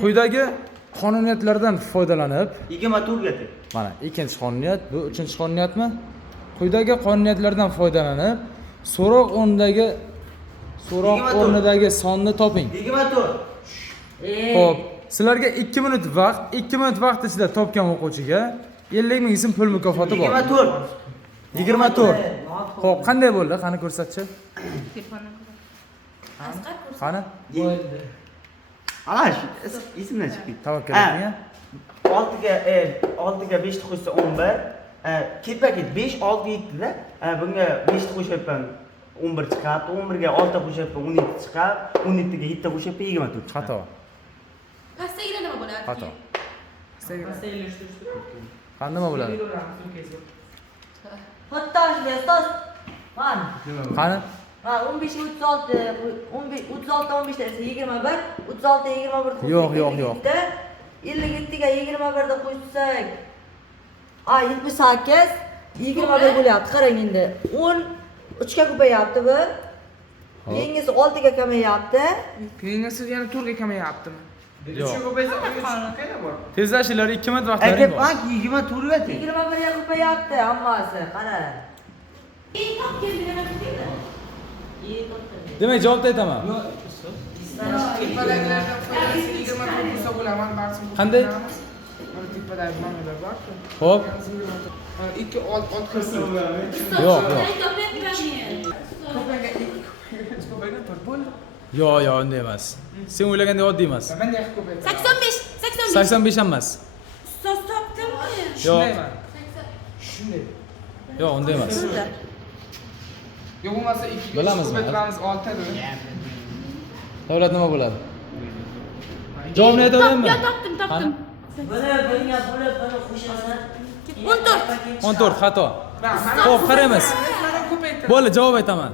Quyidagi qonuniyatlardan foydalanib, 24 ga teng. mana ikkinchi qonuniyat, bu uchinchi qonuniyatmi? Quyidagi qonuniyatlardan foydalanib, so'roq o'rnidagi sonni toping. 24. Xo'p, sizlarga 2 minut vaqt, 2 minut vaqt ichida topgan o'quvchiga 50 ming so'm pul mukofoti bor. 24. 24. Xo'p, qanday bo'ldi? Qani ko'rsatchi. Qani? Alash, esimdan chiqdi. Tavakkal Ha, eting. 6 ga 5 ta qo'shsa 11. Ketma-ket 5, 6, 7 da. Bunga 5 ta qo'shyapman 11 chiqadi. 11 ga 6 ta qo'shyapman 17 chiqadi. 17 ga 7 ta qo'shyapman 24 chiqadi. Xato. Pastdagilar nima bo'ladi? Xato. Qani nima bo'ladi? Hattoshli ustoz. Mana. Qani? Ha 15 36 36 15 esa 21 36 21 Yo'q. 57 ga 21 da qo'shsak 78 21 bo'lyapti. Qarang endi 10 3 ga ko'payapti bu. Keyingisi 6 ga kamayapti. Keyingisi yana 4 ga kamayaptimi? Yo'q. Tezlashinglar 2 minut vaqtlaring bor. Aytyapman 24 ga teng. 21 ga ko'payapti hammasi. Qara. Demak, javobni aytaman. Tepadagilardan foydasi 24 bo'lsa bo'laman, barchasi. Qanday? Mana tepadagi manalar bor. Xo'p. 2 6 kirsin. Yo'q. Ko'paga 4 bo'ldi. Yo'q, unday emas. Sen o'ylagandek oddiy emas. Qanday qilib ko'paydi? 85. 85 ham emas. Ustoz topdimmi? Yo'q. Shunday. Yo'q, unday emas. Yo'q bo'lmasa 2 ga Bilamizmi? ko'paytiramiz 6 da. Davlat nima bo'ladi? Javobni aytaveraymi? Yo, topdim. Bunga bo'lib buni qo'shasan. 14. 14 xato. Xo'p, qaraymiz. Bo'ldi, javob aytaman.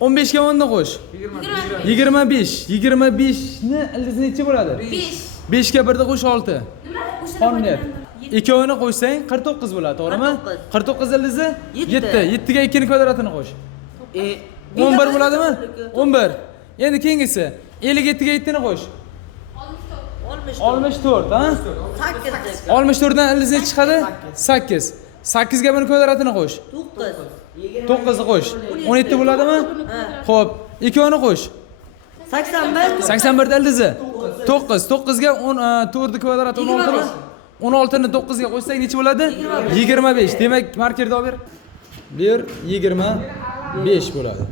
15 ga 10 ni qo'sh. 25. 25 ni ildizi necha bo'ladi? 5. 5 ga 1 ni qo'sh 6. Nima? Qonuniyat. Ikkovini qo'shsang 49 bo'ladi, to'g'rimi? 49 ildizi 7. 7 ga 2 ni kvadratini qo'sh. 11 bo'ladimi? 11. Endi keyingisi 57 ga 7 ni qo'sh. 64, ha? 8 64 dan ildizi necha chiqadi? 8. 8 ga 1 kvadratini qo'sh. 9 ni qo'sh. 17 bo'ladimi? Xo'p, ikkovini qo'sh. 81 81 da ildizi 9. 9 ga 4 kvadrat 16 mi? 16 ni 9 ga qo'shsak necha bo'ladi? 25. Demak, markerni olib ber. 25 bo'ladi.